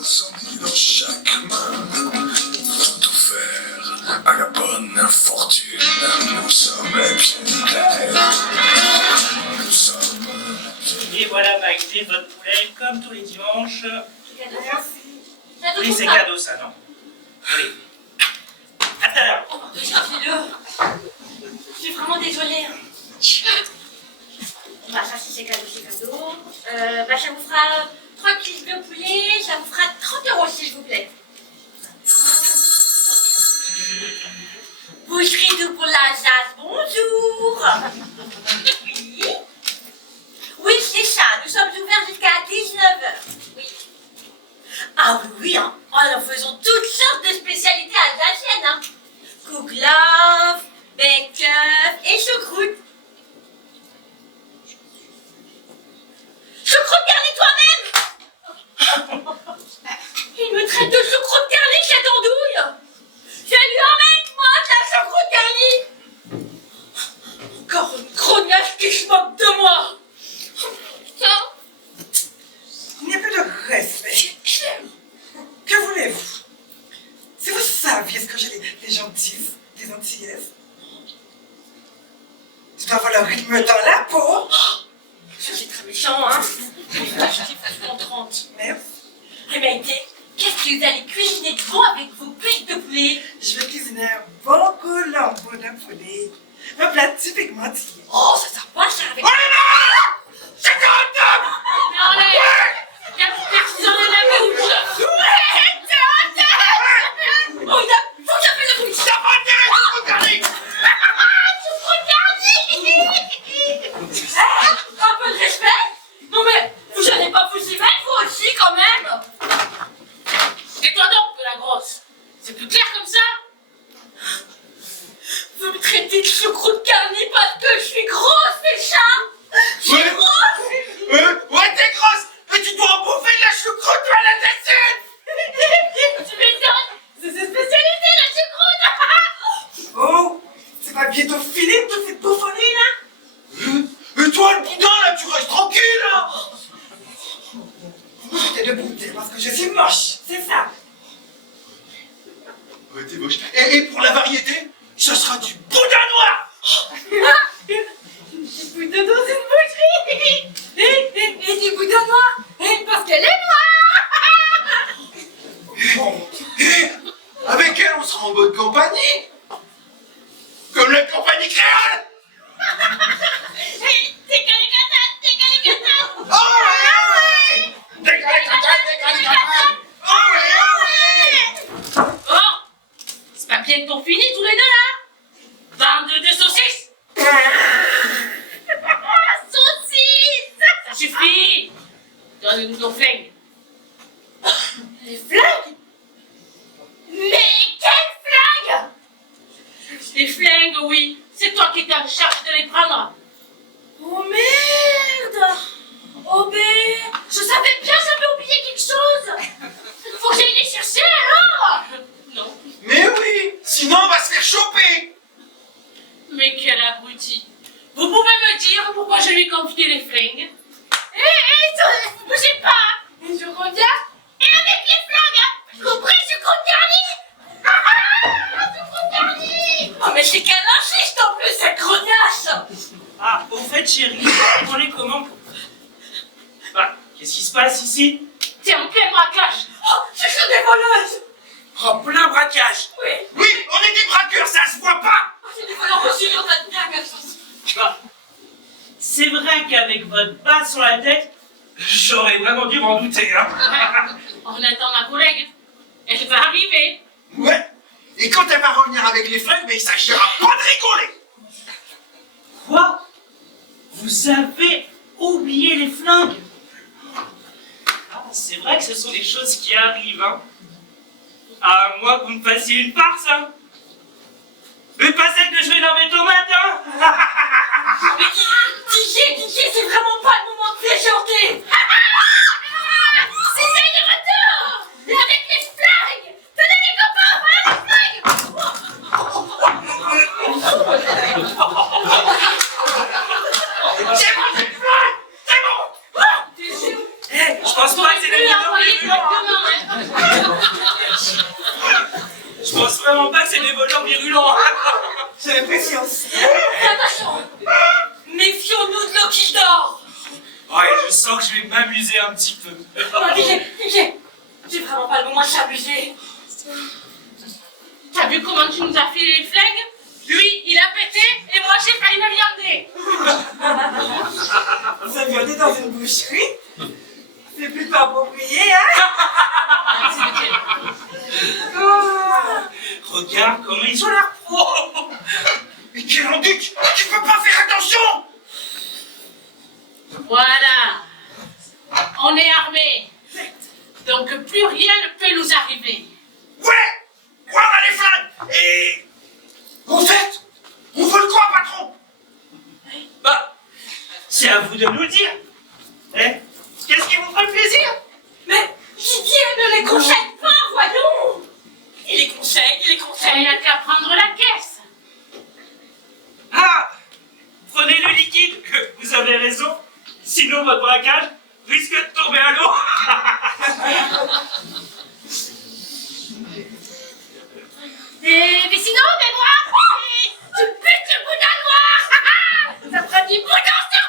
Incendie dans chaque main, faut tout faire à la bonne fortune. Nous sommes les pieds clairs. Nous sommes. Et voilà, Maïté, votre poulet, comme tous les dimanches. Merci. Oui, c'est cadeau, ça, non? Allez. À tout à l'heure. Oh, je suis vraiment désolée. Bah, ça, si c'est cadeau, c'est cadeau. Bah, ça vous fera 3 cuisses de poulet, ça vous fera 30 € s'il vous plaît. Boucherie de pour l'Alsace, bonjour. Oui. Oui, c'est ça, nous sommes ouverts jusqu'à 19h. Oui. Ah oui, hein. Alors faisons toutes sortes de spécialités alsaciennes. Hein. Kouglof, bake-off et choucroute. Choucroute garnie toi-même. Il me traite de choucroute garnie, cette andouille. Je lui emmène, moi, de la choucroute garnie. Encore une grognasse qui se moque de moi. Putain. Il n'y a plus de respect. Que voulez-vous? Si vous saviez ce que j'ai des gentillesses, des antillaises, tu dois avoir le rythme dans la peau. C'est très méchant, hein. Je suis contente. Merci. Maïté, qu'est-ce que vous allez cuisiner de bon avec vos cuisses de poulet? Je vais cuisiner un bon colombo de poulet. Un plat typiquement antillais. Oh, ça sert pas ça avec... Oh là là! C'est correct! Non, il y a personne dans la bouche. Oh, il faut que j'appelle la police. Ça va dire, choucroute garnie! Un peu de respect? Non mais, vous n'allez pas vous y mettre, vous aussi, quand même. Tais-toi donc, la grosse. C'est plus clair comme ça? Vous me traitez de choucroute garnie parce que je suis grosse, c'est ça? Je suis grosse? Ouais, t'es grosse! Mais tu dois en bouffer de la choucroute, toi, la dessus! Tu m'étonnes. C'est sa spécialité, la choucroute. Oh! C'est pas bientôt fini de toute cette bouffonnerie, là? Mais toi, le boudin, là, tu restes tranquille, là! Arrêtez de bouder parce que je suis moche, c'est ça! Ouais, t'es moche. Et pour la variété, Ce sera du boudin noir! Du boudin dans une boucherie. Et du boudin noir. Et parce qu'elle est noire. avec elle, on sera en bonne compagnie. Comme la compagnie créole. T'es calicata. Oh ouais! Des calicatanes. Oh ouais! Oh, c'est pas bientôt fini tous les deux là? Bande de saucisses. Saucisses. Ça suffit. Donne-nous nos flingues. Les flingues? Mais quelles flingues? Les flingues, oui. C'est toi qui t'es en charge de les prendre. Oh merde. Oh ben, je savais bien, j'avais oublié quelque chose. Faut que j'aille les chercher alors. Non. Mais oui, sinon on va se faire choper. Mais quel abruti. Vous pouvez me dire pourquoi je lui confie les flingues? Hé, bougez pas. Et je reviens. Et avec les flingues. Compris, je compte garni. Oh mais c'est qu'un lynchiste en plus, cette grognasse. Ah, au fait, chérie, on est comment? Bah, qu'est-ce qui se passe ici? T'es en plein braquage. Oh, ce sont des voleuses. En plein braquage. Oui. Oui, on est des braqueurs, ça se voit pas. Oh, c'est des voleurs reçus dans ta dingue. Bah, c'est vrai qu'avec votre bas sur la tête, j'aurais vraiment dû m'en douter, hein. On attend ma collègue. Elle va arriver. Ouais. Et quand elle va revenir avec les flingues, mais il s'agira pas de rigoler. Quoi? Vous avez oublié les flingues? Ah, c'est vrai que ce sont des choses qui arrivent, hein. À moins que vous me fassiez une farce, hein. Mais pas celle que je vais dans mes tomates, hein. Didier, c'est vraiment pas le moment de plaisanter. C'est ça le retour. Et avec les flingues. Tenez les copains, voilà les flingues. C'est bon, c'est bon! C'est bon! T'es sûr? Hé, je pense pas que c'est des voleurs virulents. Je pense vraiment pas que c'est des voleurs virulents. J'ai l'impression. Attention. Méfions-nous de l'eau qui dort. Ouais, je sens que je vais m'amuser un petit peu. J'ai vraiment pas le moment de s'amuser. T'as vu comment tu nous as filé les flingues? Lui, il a pété et moi j'ai failli me viander. Vous avez viandé dans une boucherie? C'est plutôt approprié, hein? Regarde comment ils ont l'air pro. Mais quel enduc! Tu peux pas faire attention! Voilà. On est armés. Donc plus rien ne peut nous arriver. Ouais! Ouais, on a les flingues! Et... Au fait, on vole quoi, patron? Bah, c'est à vous de nous le dire. Eh, qu'est-ce qui vous ferait plaisir? Mais Didier ne les conseille pas, voyons. Il les conseille, Il n'y a qu'à prendre la caisse. Ah, prenez le liquide, que vous avez raison. Sinon, votre braquage risque de tomber à l'eau. Mais sinon, tu butes le boudin noir. Ça fera du boudin sur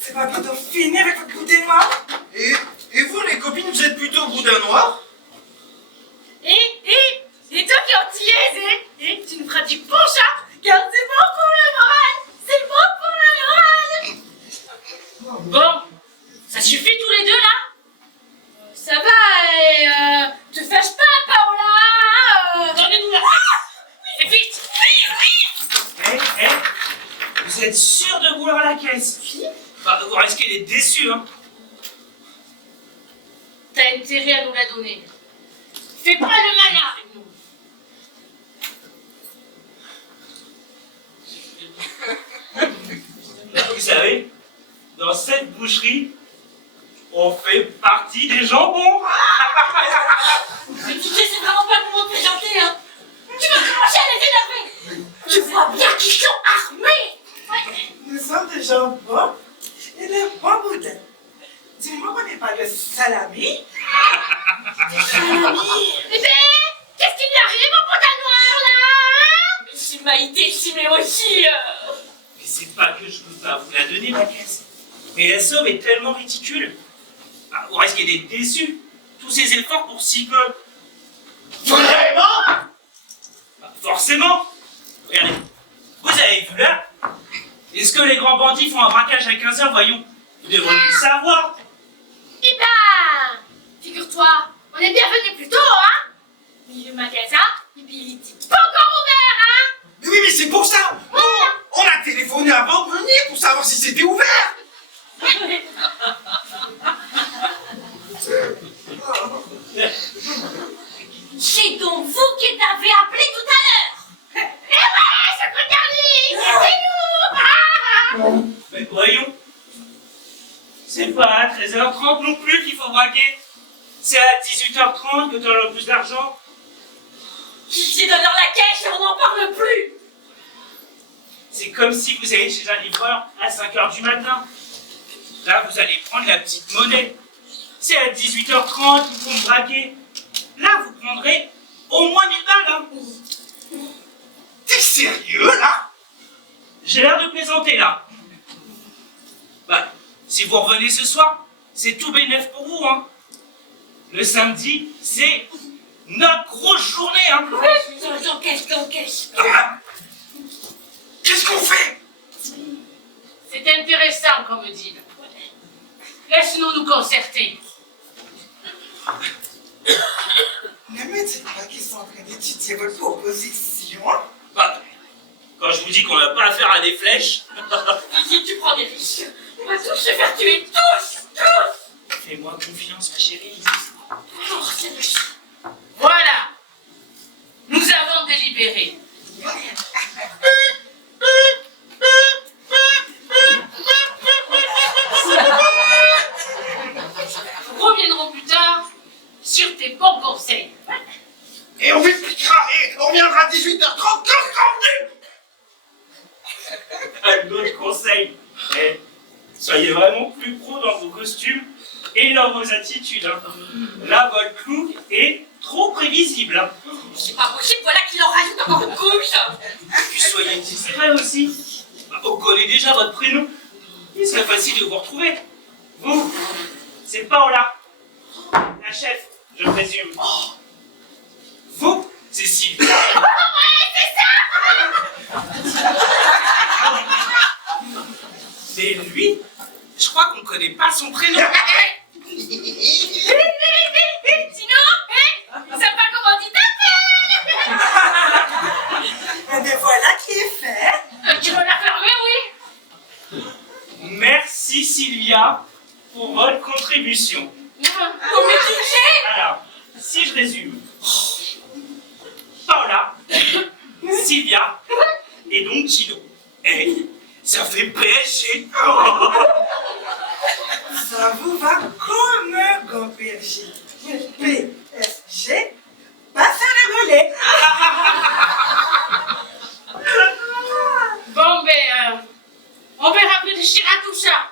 C'est pas bientôt fini avec votre goûter noir? Et vous, les copines, vous êtes plutôt boudin noir? Et toi qui antillaise, tu nous feras du bon chat, car c'est bon pour le moral. C'est bon pour le moral. Bon, ça suffit tous les deux là? Ça va, te fâche pas, Paola. Donnez-nous la caisse. Et vite. Vous êtes sûr de vouloir la caisse? Bah, vous risquez d'être déçus, hein. T'as intérêt à nous la donner. Fais pas le malin avec nous. Vous savez, dans cette boucherie, on fait partie des jambons. Mais tu sais, c'est vraiment pas comment te présenter, hein. Tu vas commencer à les énerver. Tu vois bien qu'ils sont armés. Nous sommes des jambons et des bons boudins. Dis-moi qu'on n'est pas de salami? Eh ben, qu'est-ce qui lui arrive au boudin noir, là? Mais c'est Maïté, mais aussi. Mais c'est pas que je veux pas vous la donner, ma caisse. Mais la somme est tellement ridicule. Bah, vous risquez d'être déçus. Tous ces efforts pour si peu. Vraiment? Bah, forcément. Regardez. Vous avez vu là? Est-ce que les grands bandits font un braquage à 15h, voyons? Vous devriez le savoir. Eh ben, figure-toi, on est bien venu plus tôt, hein? Mais le magasin, il est pas encore ouvert, hein? Mais oui, mais c'est pour ça! On a téléphoné avant de venir pour savoir si c'était ouvert! C'est donc vous qui avez appelé tout à l'heure. Eh ouais, c'est c'est nous. Mais voyons. C'est pas à 13h30 non plus qu'il faut braquer. C'est à 18h30 que tu auras le plus d'argent. J'ai donné la caisse et on n'en parle plus. C'est comme si vous alliez chez un livreur à 5h du matin. Là, vous allez prendre la petite monnaie. C'est à 18h30 qu'il faut me braquer. Là, vous prendrez au moins 1000 balles. Hein. T'es sérieux, là? J'ai l'air de plaisanter, là. Bah, si vous revenez ce soir, c'est tout bénef pour vous. Hein. Le samedi, c'est notre grosse journée. Hein. Qu'est-ce Ah. Qu'est-ce qu'on fait? C'est intéressant comme deal. Laisse-nous nous concerter. Ne me dites pas qu'ils sont en train d'étudier votre proposition. Bah, quand je vous dis qu'on n'a pas affaire à des flèches, Si tu prends des risques, on va tous se faire tuer, tous. fais-moi confiance, ma chérie. Voilà. Nous avons délibéré. Nous reviendrons plus tard sur tes bons conseils. Et on expliquera, et on viendra à 18h30 quand Un autre conseil. Eh, Soyez vraiment plus pro dans vos costumes et dans vos attitudes. Hein. Là, votre look est trop prévisible. Hein. C'est pas possible, voilà qu'il en rajoute encore une couche. Puis soyez discret aussi. Bah, on connaît déjà votre prénom. Il serait facile de vous retrouver. Vous, c'est Paola, la chef, je présume. Vous, c'est Sylvia. Mais lui, je crois qu'on ne connaît pas son prénom. Sinon, ça pas comment tu t'appelles. Et bien voilà qui est fait. Tu vas la fermer, oui. Merci Sylvia pour votre contribution. Pour me toucher. Alors, si je résume, Paola, Sylvia et donc Chino. Et ça fait PSG. Ça vous va comme un grand PSG. PSG, pas faire le relais. Bon, ben, on va réfléchir à tout ça.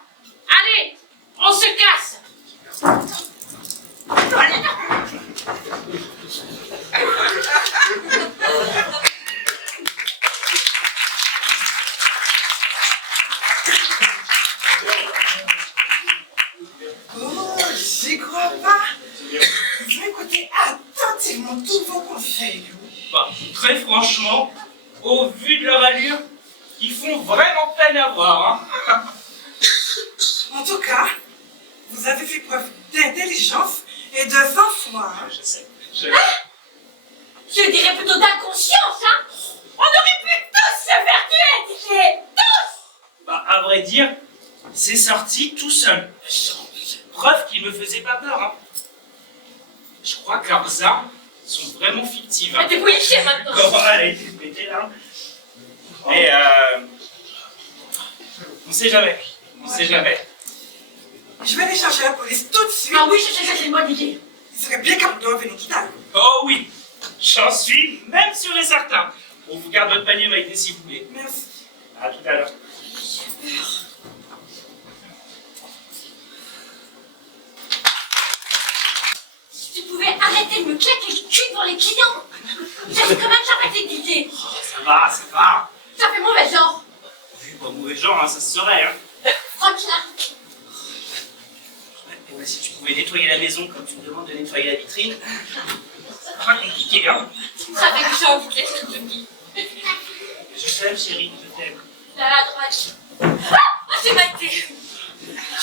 Allez, on se casse. Oh, j'y crois pas. Je vais écouter attentivement tous vos conseils. Bah, très franchement, au vu de leur allure, ils font vraiment peine à voir. Hein. En tout cas, vous avez fait preuve d'intelligence et de sang-froid. Je sais. Je dirais plutôt d'inconscience, hein. On aurait pu tous se faire tuer, Didier. Tous. Bah, à vrai dire, c'est sorti tout seul. Preuve qu'ils me faisaient pas peur. Hein. Je crois que leurs armes sont vraiment fictives. Hein. T'es bouilliché maintenant. Comment elle a été pétée là. Et on sait jamais. On sait jamais. Je vais aller chercher la police tout de suite. Ah oui, c'est moi, Didier. Il serait bien capable de revenir tout à l'heure. Oh oui, j'en suis même sûr et certain. On vous garde votre panier Maïté si vous voulez. Merci. À tout à l'heure. Si tu pouvais arrêter de me claquer le cul devant les clients. J'avais quand même arrêté de guider. Oh, ça va, ça va. Ça fait mauvais genre. Oui, pas mauvais genre, hein, ça se saurait. Hein. Franchement. Et ouais, si tu pouvais nettoyer la maison comme tu me demandes de nettoyer la vitrine, c'est pas compliqué, hein. Ça fait que j'ai envie de laisser le dis. Je t'aime, chérie, je t'aime. Là, à droite. Ah, c'est Maïté.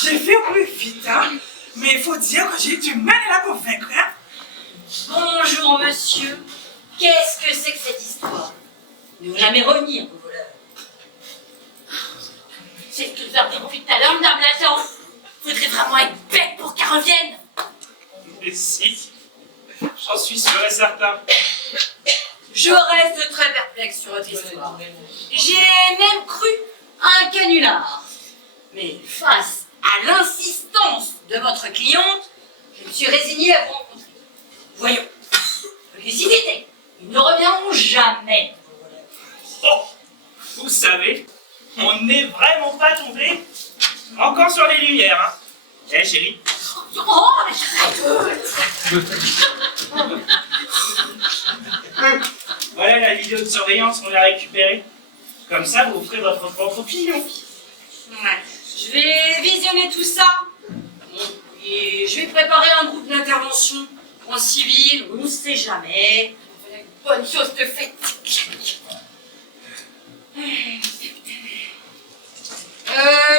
J'ai fait au plus vite, hein. Mais il faut dire que j'ai eu du mal à la convaincre, hein. Bonjour monsieur. Qu'est-ce que c'est que cette histoire? Ne jamais revenir, vos voleurs. C'est ce que je leur dis depuis tout à l'heure, madame l'agent. Faudrait vraiment être bête pour qu'elle revienne. Mais si, j'en suis sûr et certain. Je reste très perplexe sur votre histoire. J'ai même cru à un canular. Mais face à l'insistance de votre cliente, je me suis résignée à vous rencontrer. Voyons, lucidité, ils ne reviendront jamais. Oh, vous savez, on n'est vraiment pas tombé encore sur les lumières, hein. Eh, chérie. Oh, arrête. Voilà la vidéo de surveillance qu'on a récupérée. Comme ça, vous ferez votre propre opinion. Ouais. Je vais visionner tout ça. Bon, et je vais préparer un groupe d'intervention en civil, on ne sait jamais. Voilà une bonne chose de faite.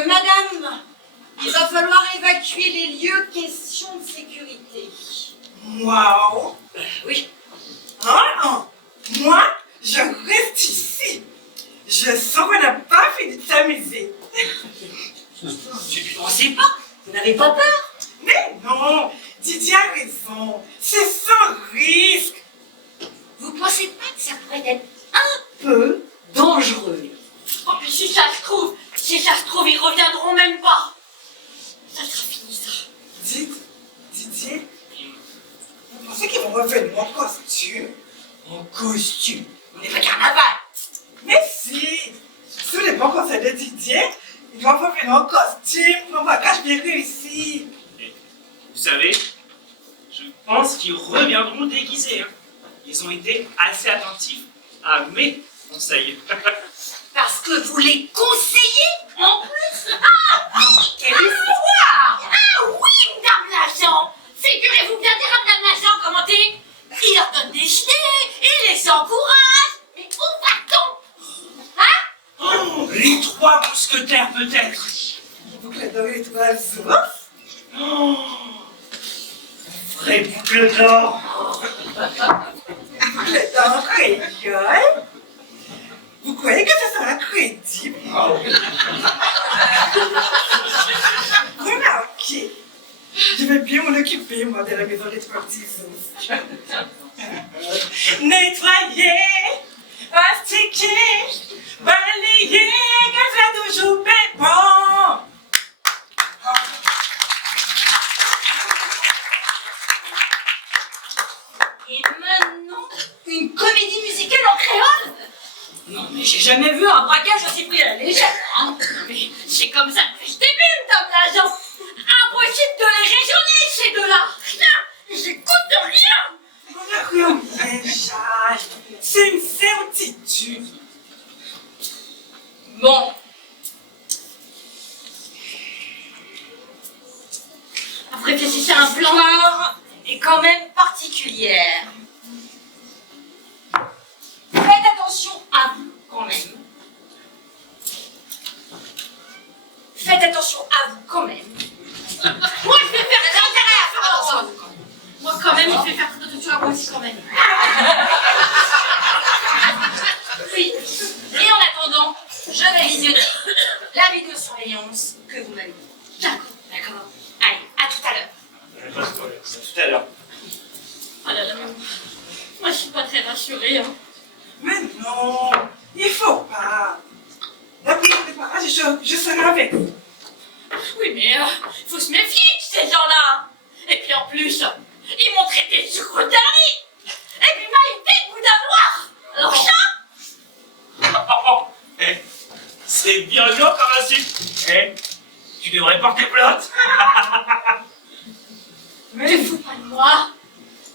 Madame, il va falloir évacuer les lieux, question de sécurité. Waouh. Oui. Oh, moi, je reste ici. Je sens qu'on n'a pas fini de s'amuser. Je ne pensais pas. Vous n'avez pas peur? Mais non, Didier a raison. C'est sans risque. Vous pensez pas que ça pourrait être un peu dangereux? Oh, puis si ça se trouve, ils reviendront même pas. Ça sera fini, ça. Dites, Didier, vous pensez qu'ils vont revenir en costume? En costume? On n'est pas carnaval. Mais si, sous les bons conseils de Didier, ils vont revenir en costume. Tim, on va quand je vais réussir. Et, vous savez, je pense qu'ils reviendront déguisés. Hein. Ils ont été assez attentifs à mes conseils. Parce que vous les conseillez en plus. Ah, quel espoir! Ah oui, Madame l'agent. Figurez-vous bien dire à Madame l'agent commenter. Il leur donne des idées, il les encourage. Mais où va-t-on? Hein? Oh, les trois mousquetaires peut-être. Vous adorez les trois ours? Oh, vraie boucle d'or. Vous êtes en créole? Vous croyez que ça sera crédible? Remarquez, je vais bien m'en occuper, moi, de la maison des trois petits ours. Nettoyer, mastiquer, balayer, que ça toujours pépon. Et maintenant, une comédie musicale en créole? Non, mais j'ai jamais vu un braquage aussi pris à la légère. Hein. Mais c'est comme ça depuis le début, Madame l'agent. Impossible de les raisonner, ces deux-là. Rien, j'écoute rien. On a cru en bien, Jacques. C'est une certitude. Bon. Réfléchissez à un plan. L'histoire est quand même particulière. Faites attention à vous, quand même. Faites attention à vous, quand même. Moi, je vais faire Vous avez intérêt à faire attention à vous, quand même. Moi, quand même, il fait faire très attention à moi aussi, quand même. Oui. Et en attendant, je vais visionner la vidéosurveillance que vous m'avez dit. D'accord. Allez, à tout à l'heure. Pas de problème, c'est tout à l'heure. Oh là là, moi, je suis pas très rassurée. Hein. Mais non, il faut pas. D'après le préparage, je serai avec vous. Oui, mais faut se méfier de ces gens-là. Et puis en plus, ils m'ont traité de sucre dernier. Et puis m'a été de boudin noir. Alors ça, Eh, c'est bien comme insulte. Eh, tu devrais porter plainte. te fous pas de moi.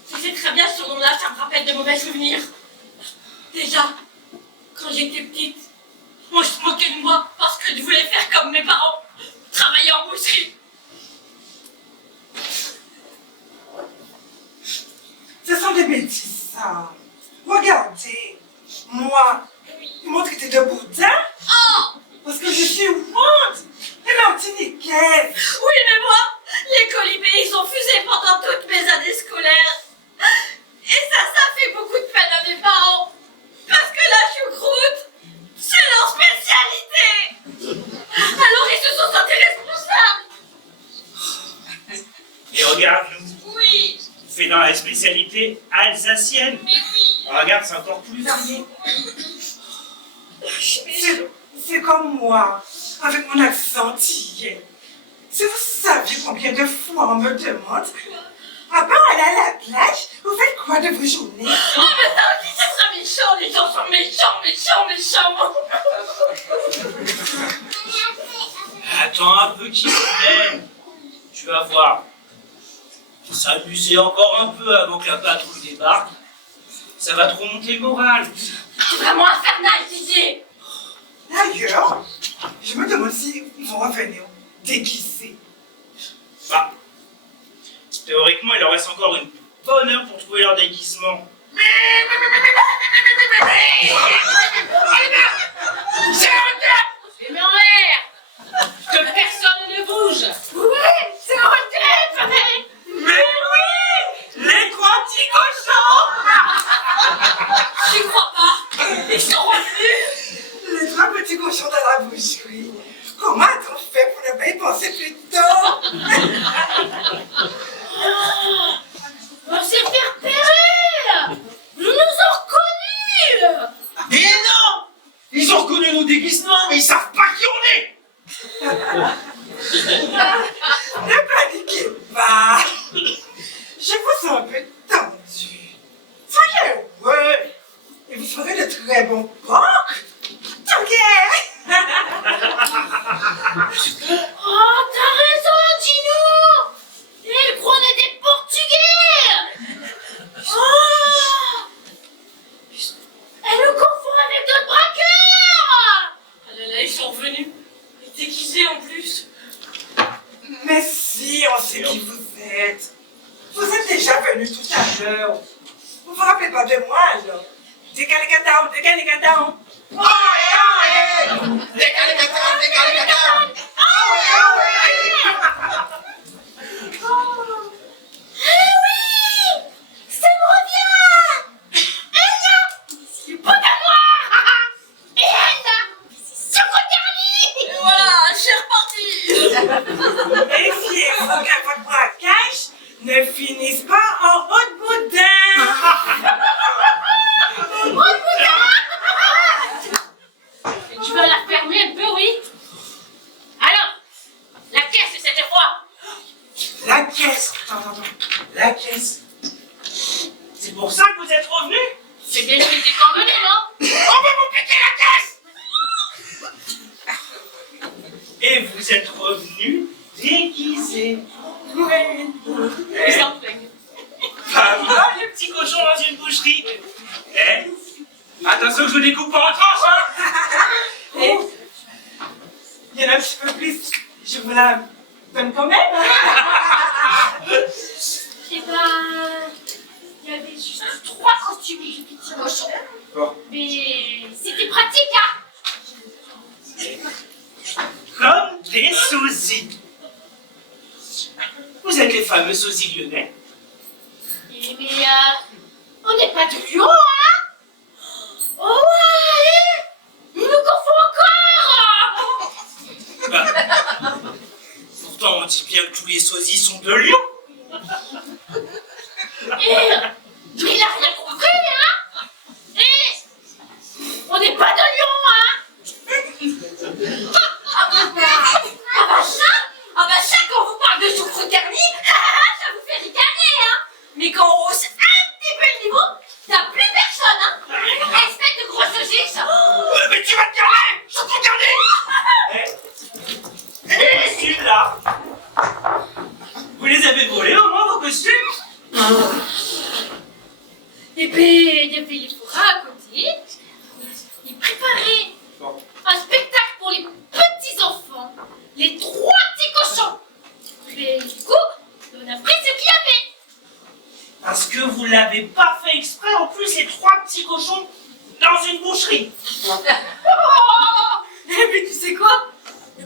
Tu sais très bien ce nom-là, ça me rappelle de mauvais souvenirs. Déjà, quand j'étais petite, on se moquait de moi parce que je voulais faire comme mes parents, travailler en boucherie. Ce sont des bêtises, ça. Regardez, moi, ils m'ont traité de boudin Oh! parce que je suis honte et martiniquaise. Oui, mais moi, les colibés, ils ont fusé pendant toutes mes années scolaires. Et ça fait beaucoup de peine à mes parents. Parce que la choucroute, c'est leur spécialité. Alors ils se sont sentis responsables. Et regarde-nous, Oui, on fait dans la spécialité alsacienne. mais oui. Regarde, c'est encore plus varié. C'est comme moi, avec mon accent antillais. Si vous saviez combien de fois on me demande, à part aller à la plage, vous faites quoi de vos journées? Oh, mais ça aussi, c'est très méchant. Les gens sont méchants. Attends un peu, Kylian. Tu vas voir. Faut s'amuser encore un peu avant que la patrouille débarque. Ça va te remonter le moral. C'est vraiment infernal, Didier. D'ailleurs, je me demande si ils vont revenir déguisés. Bah, théoriquement, il leur reste encore une bonne heure pour trouver leur déguisement. C'est mon l'air. Que personne ne bouge. Oui, c'est mon tête. Mais oui, les trois petits cochons. Tu crois pas? Ils sont revenus. Les trois petits cochons dans la boucherie. Comment a-t-on fait pour ne pas y penser plus tôt? On s'est fait repérer. Nous nous ont reconnus. Mais non! on sait qui vous êtes. Vous êtes déjà venu tout à l'heure. Vous vous rappelez pas de moi, là? Décalé-catao, décalé-catao. Oh, ouais! Décalé-catao, décalé-catao. Oh, ouais! Ah oui! Ça me revient! Elle là, c'est le bonheur noir! Et elle là, c'est Chocoterni! Et voilà, je suis reparti. Méfiez-vous que votre braquage ne finisse pas en haute boudin. Tu vas la fermer un peu, oui? Alors, la caisse cette fois! La caisse. Attends. La caisse. C'est pour ça que vous êtes revenu? C'est bien ce qui était convenu, non? On va vous piquer la caisse! Et vous êtes revenu déguisé. Oui. Ils s'en plaignent. Pas mal, les petits cochons dans une boucherie. Eh, attention que je vous découpe pas en tranches, hein! Et il y en a un petit peu plus. Je vous la donne quand même. Eh ben, il y avait juste 3 costumes de petits cochons. Bon. Mais c'était pratique, hein? Comme des sosies. Vous êtes les fameux sosies lyonnais. Mais on n'est pas de Lyon, hein? Oh, allez! Il nous confond encore! Bah, pourtant, on dit bien que tous les sosies sont de Lyon. Mais il a rien compris, hein? On n'est pas de Lyon, hein? Ah bah ça, quand vous parlez de Chocoterni, ça vous fait ricaner, hein. Mais quand on hausse un petit peu le niveau, t'as plus personne, hein. Espèce de grosse saucisse. Mais tu vas te calmer! Je te calmer! Et celui-là, vous les avez volés au moins vos costumes? Et puis, depuis les fourras à côté, il préparait un spectacle pour les petits enfants, les 3 petits cochons. Mais du coup, on a pris ce qu'il y avait. Parce que vous l'avez pas fait exprès, en plus, les 3 petits cochons dans une boucherie. Et puis tu sais quoi?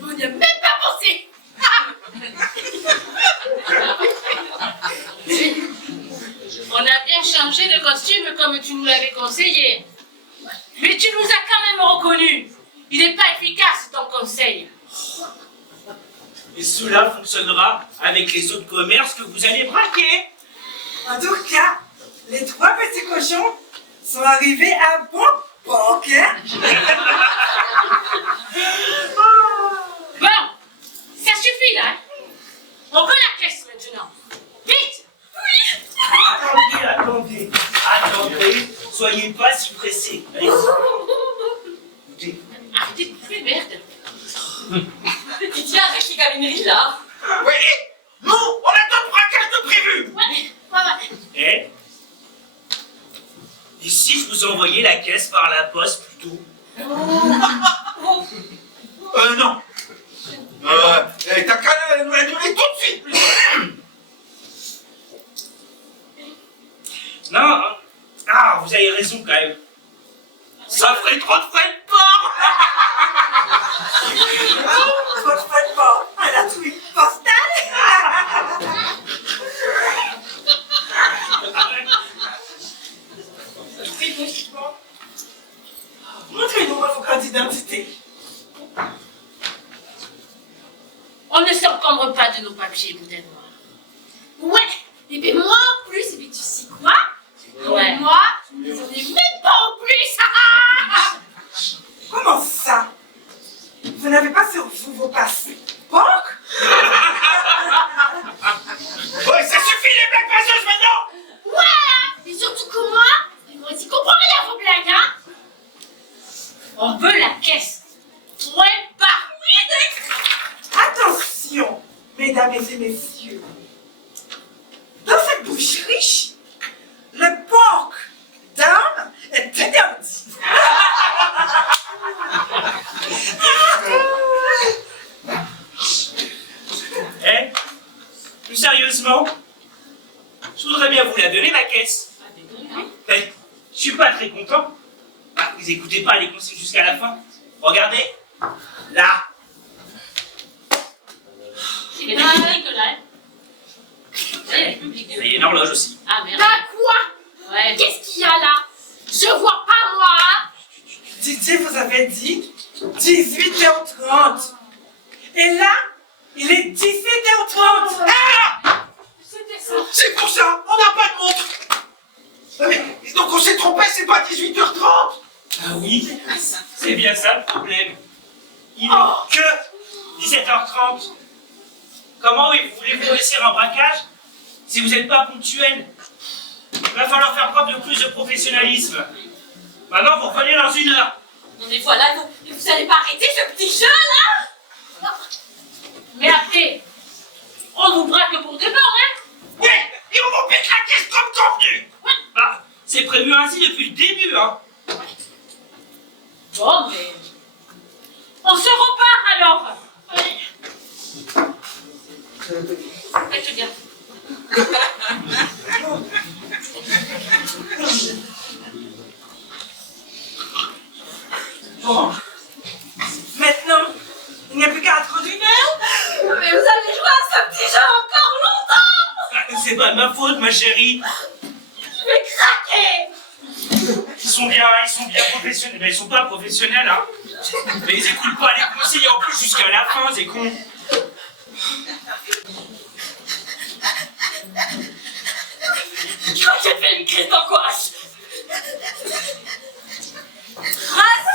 On n'y a même pas pensé. On a bien changé de costume comme tu nous l'avais conseillé. Mais tu nous as quand même reconnus. Il n'est pas efficace ton conseil. Et cela fonctionnera avec les autres commerces que vous allez braquer. En tout cas, les 3 petits cochons sont arrivés à bon port, hein? Bon, ça suffit là. On veut la caisse maintenant. Vite. Attendez. Soyez pas si pressés. Allez. Écoutez, Arrêtez de bouffer, merde. Tu tiens avec les gamineries là. Oui, nous, on a d'autres braquages de prévus. Ouais. Et si je vous envoyais la caisse par la poste plutôt? Non. T'as qu'à nous la donner tout de suite. Non. Ah, vous avez raison quand même. Ça ferait trop de frais de port. Trop de frais de port à la truite postale. Montrez-nous vos cartes d'identité. On ne s'encombre pas de nos papiers, boudin noir. Ouais. Et bien moi en plus, et bien tu sais quoi? Ouais. Moi, j'en ai même pas en plus. Comment ça? Vous n'avez pas sur vous vos passeports? Ouais, ça suffit les blagues passeuses maintenant. Ouais. Et surtout que moi j'y comprends rien à vos blagues, hein. On veut la caisse. Ouais, Attention, mesdames et messieurs. Dans cette bouche Plus sérieusement, je voudrais bien vous la donner, ma caisse. Mais je suis pas très content. Ah, vous écoutez pas les consignes jusqu'à la fin. Regardez, là. C'est les publics, là, hein. Ouais, les publics. Il y a une horloge aussi. Ah, merde. Bah, quoi? Ouais. Qu'est-ce qu'il y a là? Je vois pas, moi. Didier vous avait dit 18h30. Et là, il est 17h30. Ah! C'était ça. C'est pour ça, on n'a pas de montre. Mais, donc on s'est trompé, c'est pas 18h30. Ah oui, c'est bien ça le problème. Il manque que 17h30. Comment voulez-vous réussir un braquage si vous n'êtes pas ponctuel? Il va falloir faire preuve de plus de professionnalisme. Maintenant, vous revenez dans 1 heure. Non, mais voilà, vous allez pas arrêter ce petit jeu, là? Mais après, on vous braque pour demain, hein? Ouais, et on va péter la caisse comme convenu. Ah, c'est prévu ainsi depuis le début, hein. Bon, mais... On se repart, alors. Faites bien. Bon. Maintenant, il n'y a plus qu'à attendre 1 heure. Mais vous allez jouer à ce petit jeu encore longtemps. Ah, c'est pas de ma faute, ma chérie. Je vais craquer. Ils sont bien professionnels. Mais ils sont pas professionnels, hein. Mais ils écoutent pas les conseils en plus jusqu'à la fin, c'est con. Je crois que j'ai fait une crise d'angoisse.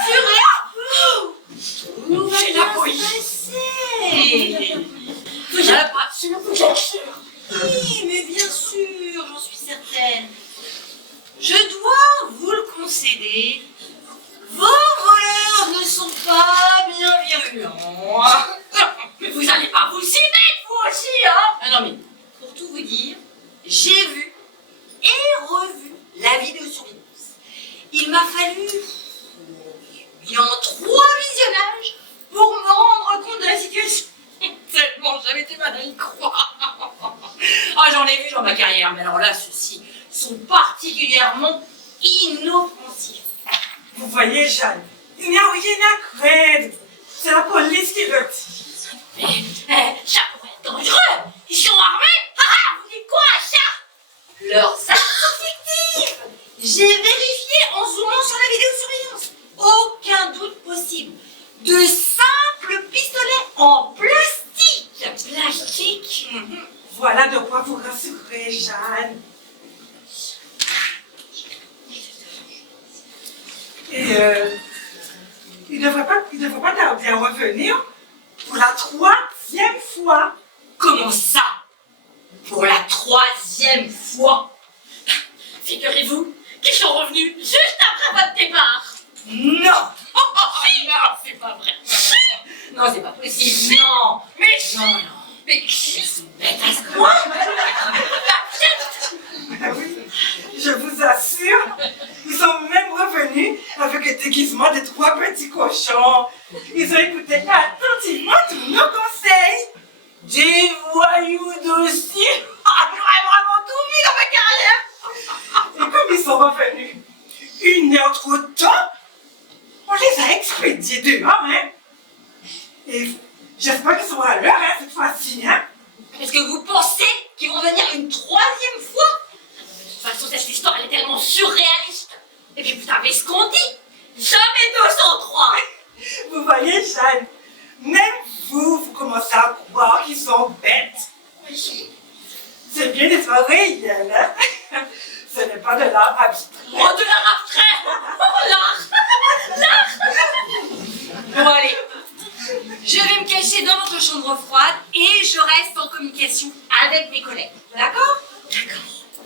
Rassurez-vous! Tout va J'ai bien la bouillie. se passer. Vous êtes pas sûr, vous êtes sûr. Oui, mais bien sûr, j'en suis certaine. Je dois vous le concéder. Vos voleurs ne sont pas bien virulents. Mais vous allez pas vous y mettre, vous aussi, hein? Ah non, mais pour tout vous dire, j'ai vu et revu la vidéosurveillance. Il m'a fallu bien 3 visionnages pour me rendre compte de la situation. Tellement j'avais été mal à y croire. Ah, j'en ai vu dans ma carrière, mais alors là, ceux-ci sont particulièrement inoffensifs. Vous voyez, Jeanne, il n'y a rien à craindre. C'est la police qui le dit. Mais ça pourrait être dangereux. Ils sont armés. Ah, vous dites quoi, ça? Leurs armes sont fictives. J'ai vérifié en zoomant sur la vidéosurveillance. Aucun doute possible. De simples pistolets en plastique. Plastique. Voilà de quoi vous rassurer, Jeanne. Et il ne devrait pas tarder à revenir pour la 3e fois. Comment ça? Pour la 3e fois? Figurez-vous qu'ils sont revenus juste après votre départ. Non. Non, c'est pas vrai. Non, c'est pas possible. Non. Mais Non. mais Ils sont bêtes à ce point. Ah oui, je vous assure, ils sont même revenus avec le déguisement des 3 petits cochons. Ils ont écouté attentivement tous nos conseils. Des voyous docile. Ah, j'aurais vraiment tout vu dans ma carrière. Et comme ils sont revenus 1 heure trop tôt, on les a expédiés dehors, hein. Et j'espère qu'ils seront à l'heure, hein, cette fois-ci, hein. Est-ce que vous pensez qu'ils vont venir une 3e fois? de toute façon, cette histoire, elle est tellement surréaliste. Et puis, vous savez ce qu'on dit? Jamais 203. Vous voyez, Jeanne, même vous commencez à croire qu'ils sont bêtes. C'est bien des soirées réelles, hein. Ce n'est pas de l'art abstrait. Oh, de l'art abstrait. Oh, l'art. Bon, allez. Je vais me cacher dans votre chambre froide et je reste en communication avec mes collègues. D'accord?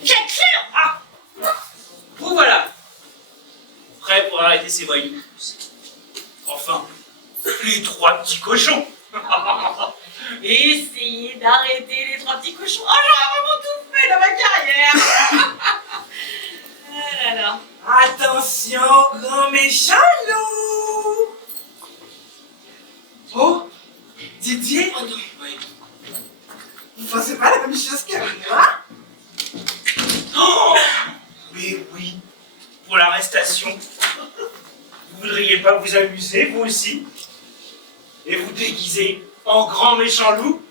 Bien sûr. Ah, vous voilà. Prêt pour arrêter ces voyous. Enfin, les 3 petits cochons. Essayez d'arrêter les 3 petits cochons. Oh, j'aurais vraiment tout fait dans ma carrière. Ah là là. Attention, grand méchant loup. Oh, Didier, Oh non. vous pensez c'est pas la même chose que moi. Oh, mais oui, pour l'arrestation. Vous voudriez pas vous amuser, vous aussi? Et vous déguiser en grand méchant loup?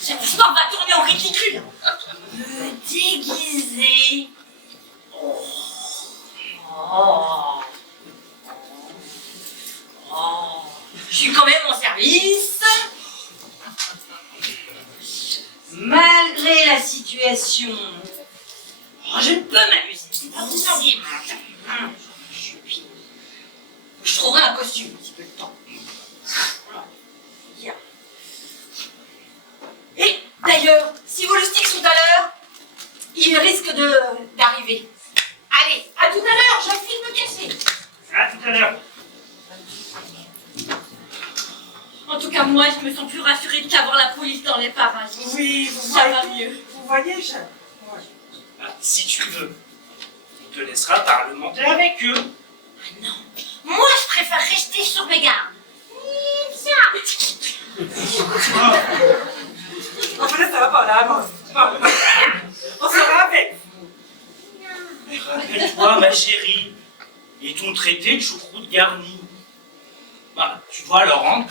Cette histoire va tourner en ridicule. Me déguiser. Oh. Oh. Oh. Je suis quand même en service. Malgré la situation, je ne peux m'amuser. C'est pas possible. Je trouverai un costume un petit peu de temps. Voilà. Bien. Et d'ailleurs, si vos loustiques sont à l'heure, ils risquent d'arriver. Allez, à tout à l'heure, je file me casser. À tout à l'heure. En tout cas, moi, je me sens plus rassurée d'avoir la police dans les parages. Oui, vous Ça voyez, va mieux. vous voyez, Jeanne. Ah, si tu veux, on te laissera parlementer avec eux. Ah non, moi, je préfère rester sur mes gardes. En fait, ça va par là, bon. On sera avec vous. Mais rappelle-toi, ma chérie, et ton traité de choucroute garni. Bah, tu dois leur rendre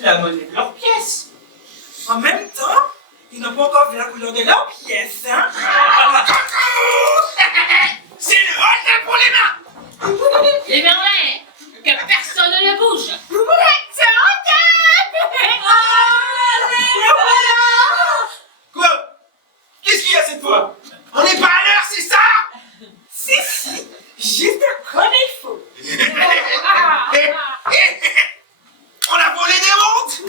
la monnaie de leurs pièces. En même temps, ils n'ont pas encore vu la couleur de leurs pièces, hein. C'est le hot pour les mains. Les merlins, que personne ne bouge. Quoi? Qu'est-ce qu'il y a cette fois? On n'est pas à l'heure, c'est ça? Si, juste comme il faut. On a volé des montres.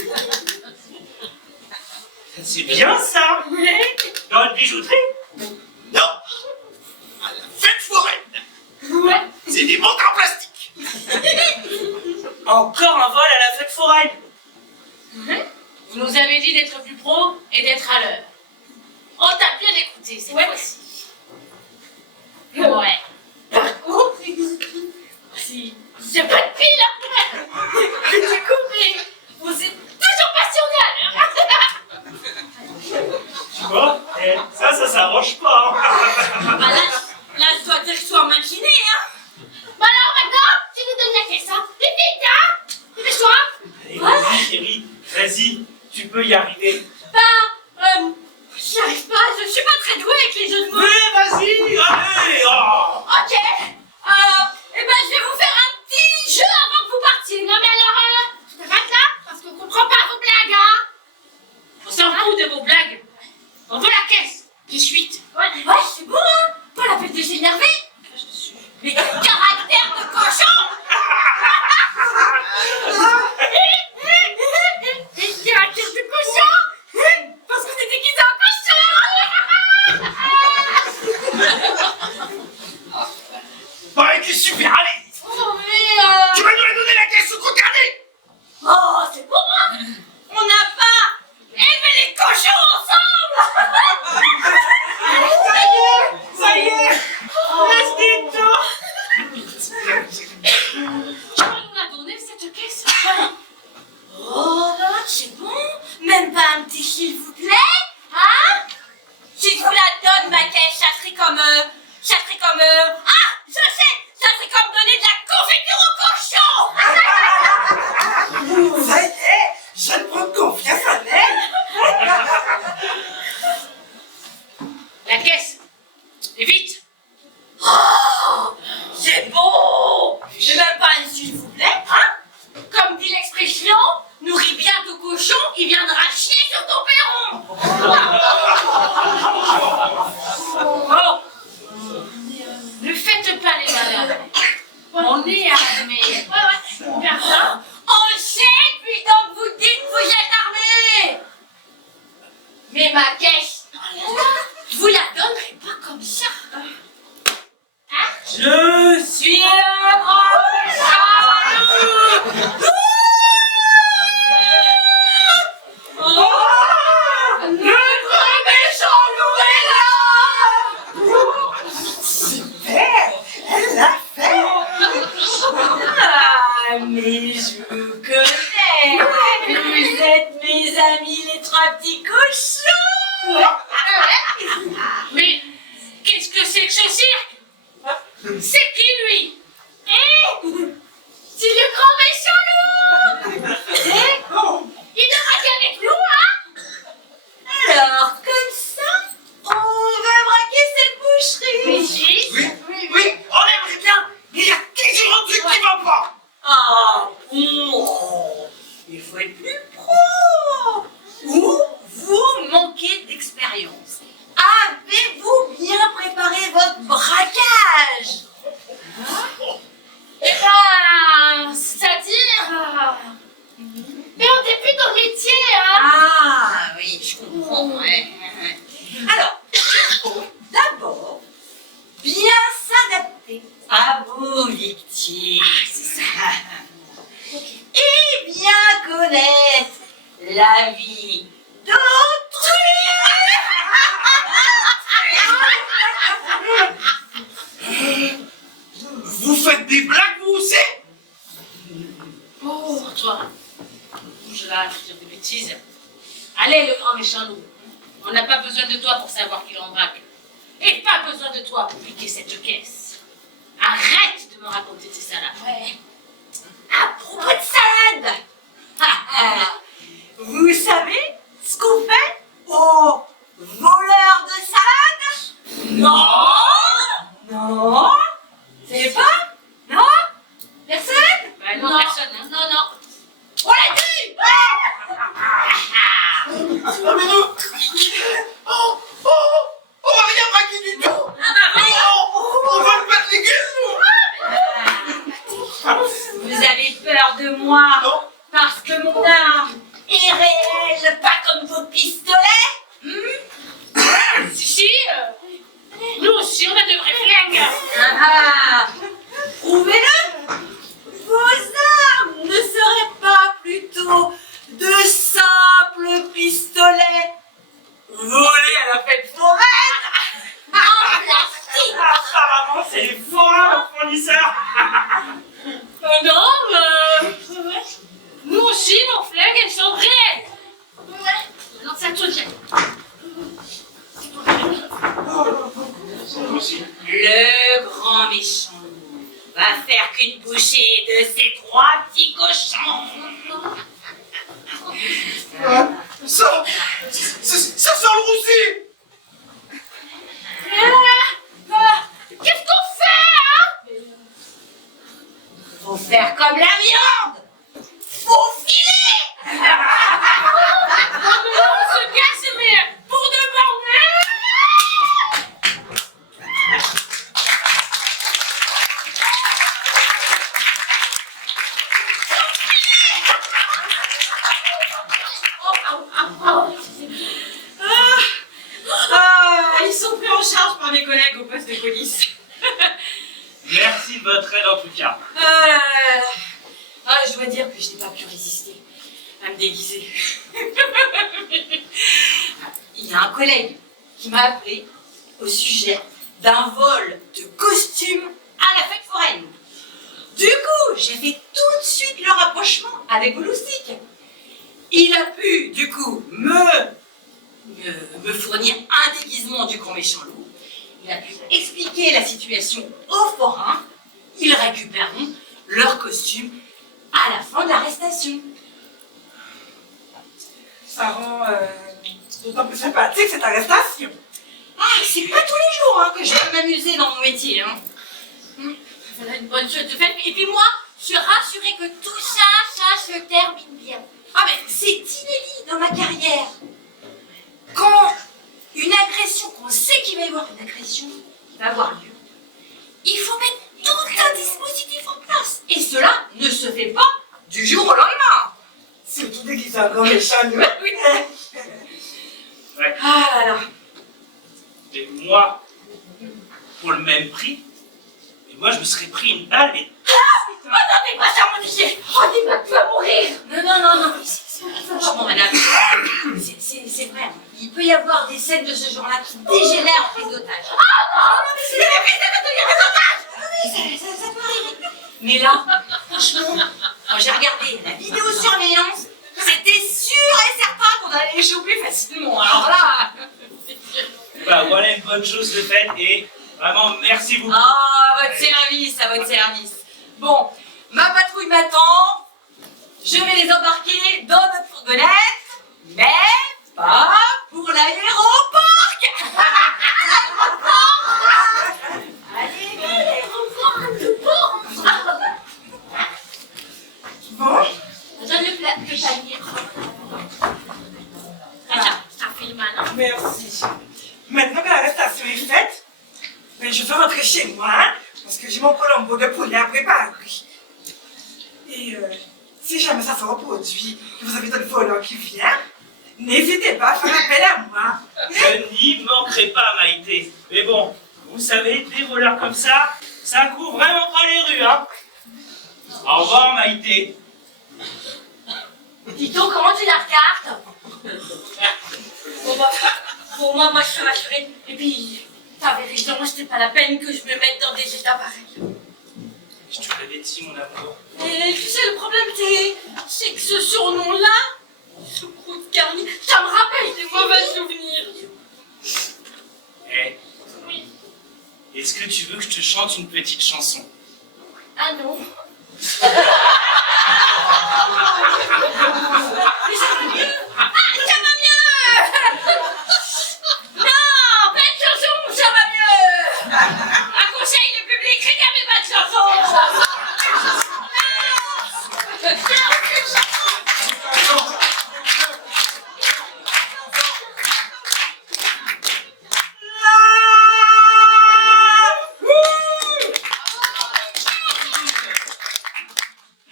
C'est bien ça. Dans une bijouterie. Non. À la fête foraine. Ouais. C'est des montres en plastique. Encore un vol à la fête foraine. Vous nous avez dit d'être plus pro et d'être à l'heure. On t'a bien écouté cette fois-ci. Ouais. Par contre, si j'ai pas de pile, du coup, mais vous êtes toujours passionné à l'heure. Tu vois, ça s'arrange pas. Ah, là, je dois dire que je suis en matinée, hein. Bah alors maintenant, tu nous donnes la caisse, hein. Vite, vite, hein. Dépêche-toi. Allez, chérie, vas-y, tu peux y arriver. J'y arrive pas, je suis pas très douée avec les jeux de mots. Mais vas-y, allez. Oh. Ok, eh ben je vais vous faire un petit jeu avant que vous partiez. Non mais alors, tu t'arrêtes là, parce qu'on comprend pas vos blagues, hein. On s'en fout de vos blagues. On veut la caisse, de suite. Ouais, c'est bon, hein. Pas la peine de s'énerver. Mais quel caractère de cochon. Quel caractère de cochon. Parce qu'on est déguisé en cochon. Paraît que super, allez. Oh, mais Tu vas nous la donner la caisse sous ton carnet. oh, c'est pour moi. On n'a pas élevé les cochons ensemble. Ça y est, reste du temps. Tu vas nous la donner cette caisse. Oh, c'est bon. Même pas un petit s'il vous plaît, hein? Si je vous la donne, ma caisse, ça serait comme ah, je sais, ça serait comme donner de la confiture au cochon. Ça y est, Jeanne prend confiance en elle. La caisse. Et vite. Oh, c'est bon. J'ai même pas un s'il vous plaît, hein? Comme dit l'expression, nourris bien ton cochon, il viendra chier sur ton perron. Oh. Ne faites pas les malades. On est armés. Ouais. Personne. On le sait depuis donc vous dites que vous êtes armés. Mais ma caisse, je vous la donnerai pas comme ça. Je suis un grand jaloux. Oh, le grand méchant loup est là. Super, elle l'a fait. Ah, mais je vous connais. Vous êtes mes amis les trois petits cochons. Mais qu'est-ce que c'est que ce cirque? C'est qui lui? C'est le grand méchant loup! Il devra être avec nous, hein? Alors, comme ça, on va braquer cette boucherie. Oui, on aimerait bien, mais il y a toujours un truc qui va pas. Ah bon, il faut être plus pro. Ou vous manquez d'expérience. Avez-vous bien préparé votre braquage? Eh ben, c'est-à-dire... Mais on débute dans le métier, hein? Ah oui, je comprends. Ouais. Alors, il faut d'abord bien s'adapter à vos victimes. Et bien connaître la vie d'autrui. Vous faites des blagues, vous aussi? Pauvre toi. Bouge là, je dis des bêtises. Allez, le grand méchant loup. On n'a pas besoin de toi pour savoir qu'il en braque. Et pas besoin de toi pour piquer cette caisse. Arrête de me raconter tes salades. Ouais. À propos de salade, vous savez ce qu'on fait aux voleurs de salade? Non. Non. C'est pas? Non. Personne? Ben non, personne. Hein. Non, non. On l'a dit. Oh, mais nous... on va rien braquer du tout. On va le battre les gueules, Vous avez peur de moi Non. parce que mon arme est réelle, pas comme vos pistolets? Si, nous aussi, on a de vrais flingues. Ah, prouvez-le. Vos armes ne seraient pas plutôt de simples pistolets volés à la fête foraine en plastique? Apparemment, c'est les forains, le fournisseur. Non, nous aussi, nos flingues, elles sont réelles. Ouais. Non, ça te tient. Le grand méchant va faire qu'une bouchée de ces trois petits cochons. Ça sent le roussi. Qu'est-ce qu'on fait, hein? Faut faire comme la viande. Faut filer. On se casse, mais pour de bon. Ils sont pris en charge par mes collègues au poste de police. Merci de votre aide en tout cas. Je dois dire que je n'ai pas pu résister à me déguiser. Il y a un collègue qui m'a appelé au sujet d'un vol de costumes à la fête foraine. Du coup, j'ai fait tout de suite le rapprochement avec Bouloustique. Il a pu, du coup, me fournir un déguisement du grand méchant loup. Il a pu expliquer la situation aux forains. Ils récupéreront leurs costumes à la fin de l'arrestation. Ça rend d'autant plus sympathique cette arrestation. Ah, c'est pas tous les jours hein, que je peux m'amuser dans mon métier. Hein. Voilà une bonne chose de fait. Et puis moi, je suis rassurée que tout ça se termine bien. Ah mais c'est inédit dans ma carrière. Quand une agression, qu'on sait qu'il va y avoir une agression qui va avoir lieu, il faut mettre tout un dispositif en place. Et cela ne se fait pas du jour au lendemain. Surtout dès qu'ils sont un grand méchant, nous. Oui. Ouais. Ah là là. Et moi, pour le même prix, je me serais pris une balle, mais... Attendez, pas ça, mon Dieu. Oh, dis-moi que tu vas mourir. Non. Franchement, madame, c'est vrai. Hein. Il peut y avoir des scènes de ce genre-là qui dégénèrent en prise d'otage. Non, mais c'est des prises d'otage. Oui, ça peut arriver. Mais là, franchement, quand j'ai regardé la vidéosurveillance, c'était sûr et certain qu'on allait les choper facilement. Alors là... bonne chose de faite et vraiment merci beaucoup. Ah, à votre service. Bon, ma patrouille m'attend. Je vais les embarquer dans notre fourgonnette, mais pas pour l'aéroport. Allez, l'aéroport. Bon, Donne le panier. Ça fait le malin. merci. Maintenant que l'arrestation est faite, ben, je vais rentrer chez moi, hein, parce que j'ai mon colombo de poulet à préparer. Et si jamais ça se reproduit, que vous avez d'autres voleurs qui viennent, n'hésitez pas à faire appel à moi. Je n'y manquerai pas, Maïté. Mais bon, vous savez, des voleurs comme ça court vraiment pas les rues, hein. Au revoir, Maïté. Dis donc, comment tu la regardes? Bon, bah, pour moi, je peux m'assurer. Et puis, t'avais raison, c'était pas la peine que je me mette dans des états pareils. Je te l'avais dit, mon amour. Et tu sais, le problème, c'est que ce surnom-là, ce coup de garni, ça me rappelle des mauvais souvenirs. Eh, Oui. est-ce que tu veux que je te chante une petite chanson? Ah non. Mais ça va mieux. Ah, ça va mieux. Non, pas de chanson, ça va mieux. Un conseil, le public, réclamez pas de chanson.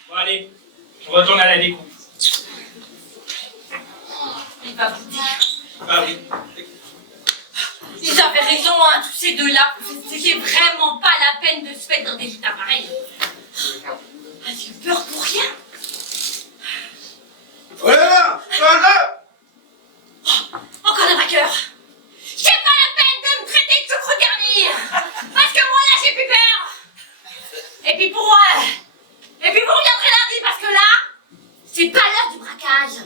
Bon, allez, je retourne à la découpe. Il va vous dire. Ah oui. Ils avaient raison, hein, tous ces deux-là. C'était vraiment pas la peine de se mettre dans des états pareils. Ah, j'ai eu peur pour rien. Voilà, ça là. Encore un vainqueur. C'est pas la peine de me traiter de sucre garni. Parce que moi, là, j'ai plus peur. Et puis pour moi... Et puis vous reviendrez lundi, parce que là, c'est pas l'heure du braquage.